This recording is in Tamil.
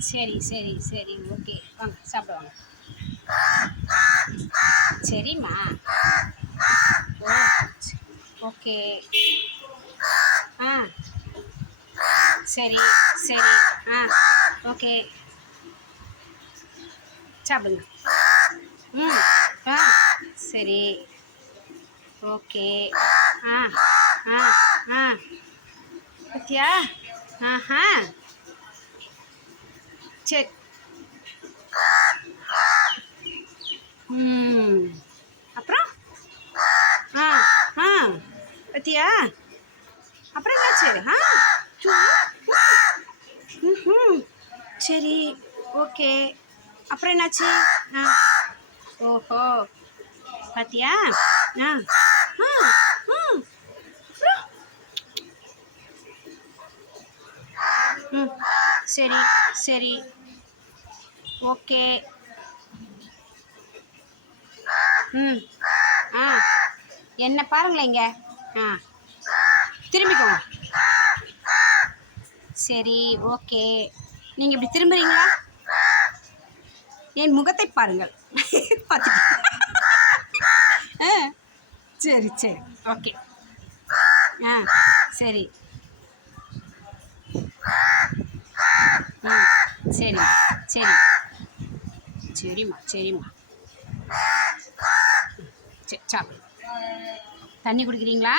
சரி சரி சரி. ஓகே. வாங்க சாப்பிடுவாங்க சரிம்மா. ஓ ஓகே. ஆ. சரி சரி. ஆ ஓகே. சாப்பிடுங்க. ம் ஆ. சரி. ஓகே. ஆ ஆ ஆ. பத்தியா? ஆஹா. சரி. ம். அப்புறம்? ஆ ஆ. பத்தியா? அப்புறம் என்னாச்சு? ஆ? ம் சரி ஓகே. அப்புறம் என்னாச்சு? ஆ. ஓஹோ. பாத்தியா? ஆ. ஆ ம். சரி சரி. ஓகே. ம். ஆ. என்ன பாருங்களேன் இங்கே. ஆ. திரும்பிக்கோங்க. சரி ஓகே. நீங்கள் இப்படி திரும்புறீங்களா? என் முகத்தை பாருங்கள். பார்த்துட்டு ஆ. சரி சரி. ஓகே. ஆ சரி. சரிம்மா சரி சரி. சரிம்மா சரிம்மா. சரி சாப்பிடு. தண்ணி குடிக்கிறீங்களா?